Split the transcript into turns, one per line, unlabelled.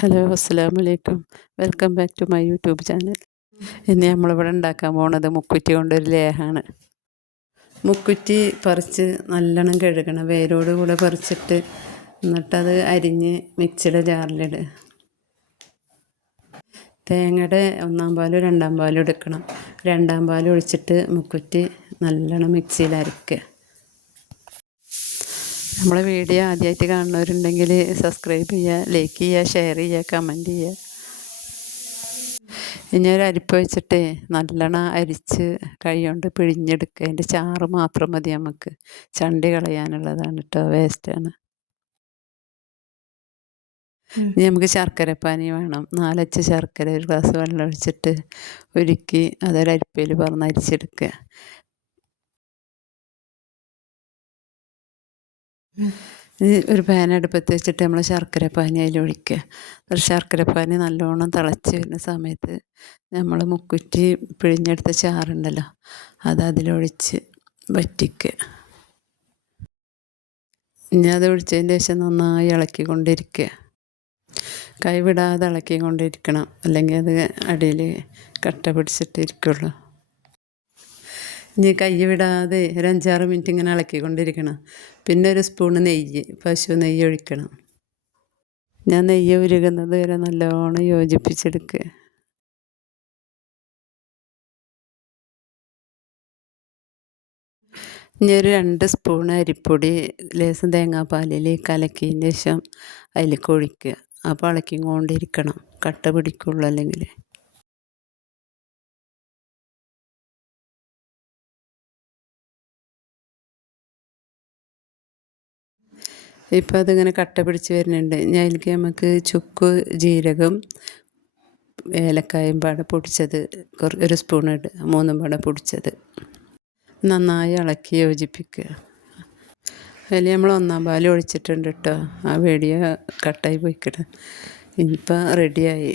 Hello അസ്സാം വലൈക്കും welcome back to my YouTube channel. ഇന്ന് നമ്മളിവിടെ ഉണ്ടാക്കാൻ പോണത് മുക്കുറ്റി കൊണ്ടൊരു ലേഹാണ്. മുക്കുറ്റി പറിച്ച് നല്ലോണം കഴുകണം. വേരോട് കൂടെ പറിച്ചിട്ട് എന്നിട്ടത് അരിഞ്ഞ് മിക്സിയുടെ ജാറിലിട് തേങ്ങയുടെ ഒന്നാം പാലും രണ്ടാം പാലും എടുക്കണം. രണ്ടാം പാലും ഒഴിച്ചിട്ട് മുക്കുറ്റി നല്ലോണം മിക്സിയിൽ അരയ്ക്കുക നമ്മളെ വീഡിയോ ആദ്യമായിട്ട് കാണുന്നവരുണ്ടെങ്കിൽ സബ്സ്ക്രൈബ് ചെയ്യുക ലൈക്ക് ചെയ്യുക ഷെയർ ചെയ്യുക കമന്റ് ചെയ്യുക. ഇനി ഒരു അരിപ്പ് വെച്ചിട്ട് നല്ലോണം അരിച്ച് കൈകൊണ്ട് പിഴിഞ്ഞെടുക്കുക. അതിന്റെ ചാറ് മാത്രം മതി നമുക്ക്. ചണ്ടി കളയാനുള്ളതാണ് കേട്ടോ വേസ്റ്റാണ് ഇനി നമുക്ക് ശർക്കരപ്പാനി വേണം. നാലച്ച് ശർക്കര ഒരു ഗ്ലാസ് വെള്ളം ഒഴിച്ചിട്ട് ഒരുക്കി അതൊരരിപ്പയിൽ പറഞ്ഞ് അരിച്ചെടുക്കുക ഒരു പാൻ അടുപ്പത്ത് വെച്ചിട്ട് നമ്മൾ ശർക്കര പാനി അതിൽ ഒഴിക്കുക. ഒരു ശർക്കര പാനി നല്ലോണം തിളച്ച് വരുന്ന സമയത്ത് നമ്മൾ മുക്കുറ്റി പിഴിഞ്ഞെടുത്ത ചാറുണ്ടല്ലോ അത് അതിലൊഴിച്ച് വറ്റിക്കുക. ഇനി അത് ഒഴിച്ചതിന്റെ ശേഷം നന്നായി ഇളക്കിക്കൊണ്ടിരിക്കുക. കൈവിടാതെ ഇളക്കിക്കൊണ്ടിരിക്കണം. അല്ലെങ്കിൽ അത് അടിയിൽ കട്ട പിടിച്ചിട്ടിരിക്കുള്ളൂ ഇനി കൈ വിടാതെ ഒരു അഞ്ചാറ് മിനിറ്റ് ഇങ്ങനെ ഇളക്കിക്കൊണ്ടിരിക്കണം. പിന്നെ ഒരു സ്പൂണ് നെയ്യ് പശു നെയ്യ് ഒഴിക്കണം. ഞാൻ നെയ്യ് ഉരുകുന്നത് വരെ നല്ലോണം യോജിപ്പിച്ചെടുക്കുക ഇനി ഒരു രണ്ട് സ്പൂൺ അരിപ്പൊടി ലേസം തേങ്ങാപ്പാലിൽ കലക്കിയതിന് ശേഷം അതിലേക്ക് ഒഴിക്കുക. അപ്പോൾ ഇളക്കിക്കൊണ്ടിരിക്കണം. കട്ട പിടിക്കുള്ളൂ അല്ലെങ്കിൽ ഇപ്പോൾ അതിങ്ങനെ കട്ട പിടിച്ച് വരുന്നുണ്ട്. ഞാൻ അതിലേക്ക് നമുക്ക് ചുക്ക് ജീരകം ഏലക്കായും പാടെ പൊടിച്ചത് ഒരു സ്പൂൺ ഇടുക മൂന്നും പാടെ പൊടിച്ചത്. നന്നായി ഇളക്കി യോജിപ്പിക്കുക. അതിൽ നമ്മൾ ഒന്നാം പാൽ ഒഴിച്ചിട്ടുണ്ട് കേട്ടോ ആ വെടിയ കട്ടായി പോയിക്കിട്ട് ഇനിയിപ്പോൾ റെഡിയായി